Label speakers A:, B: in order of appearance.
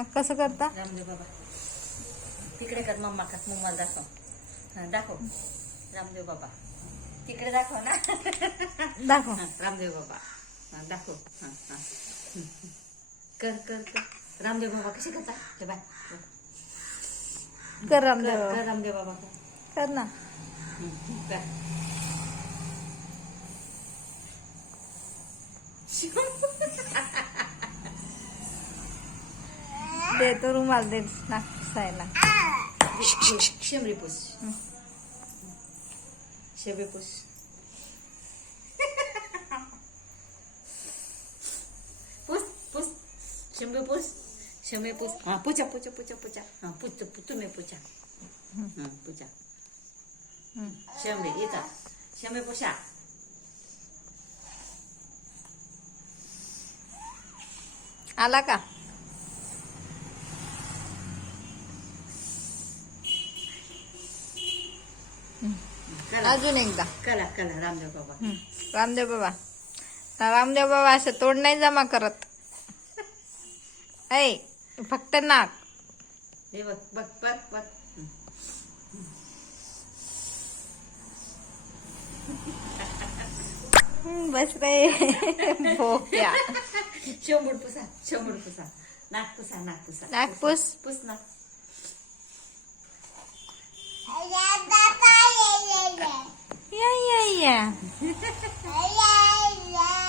A: नाक कसं करता?
B: रामदेव बाबा तिकडे कर, मम्मा का मम्मा दाखव. दाखव रामदेव बाबा तिकडे दाखव ना.
A: दाखव.
B: रामदेव बाबा दाखव. कर कर कर. रामदेव बाबा कसे करता ते बाय.
A: कर रामदेव
B: कर
A: बाबा.
B: कर रामदेव बाबा
A: कर ना.
B: कर.
A: दे तो रुमाल दे नाक पुसायला.
B: शेंबडी पुस. शेंबडी पुस. पुस पुस शेंबडी पुस. शेंबडी पुस. हा पुचा पुचा पुचा पुचा. हा पुच तुम्ही पुचा. पुचा. शेंबडी इथं शेंबडी पुसा.
A: आला का? अजून एकदा.
B: कला कला रामदेव बाबा.
A: रामदेव बाबा. रामदेव बाबा असं तोंड नाही जमा करत. ऐ फक्त नाक.
B: हे बघ बघ बघ बघ.
A: बस रे भोक्या.
B: शेंबूड पुसा शेंबूड पुसा. नाक पुसा नाक पुसा.
A: नाक पुस.
B: पुस नाक.
A: या या या.